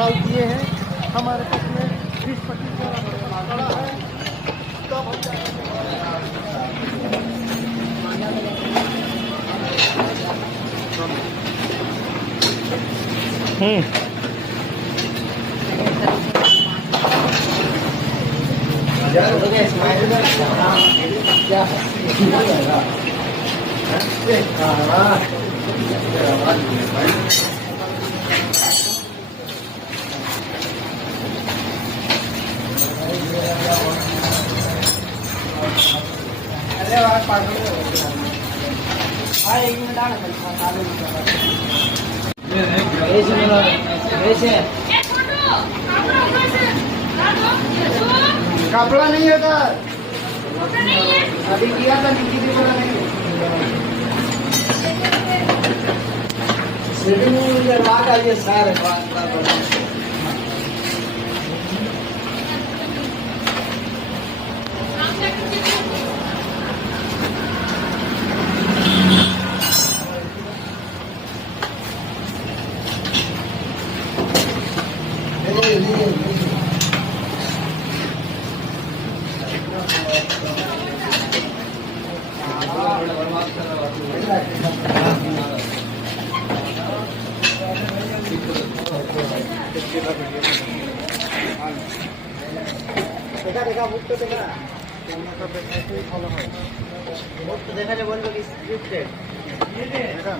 माल दिए हैं। हमारे पास में 20-25 पड़ा है, तब हम कपड़ा नहीं है था, अभी किया था निकी की बोला नहीं मुझे बात आई है सारे देखा देखा बुक तो देखा फॉलो है बुक तो देखा जो बोल दो कि स्क्रिप्टेड देखा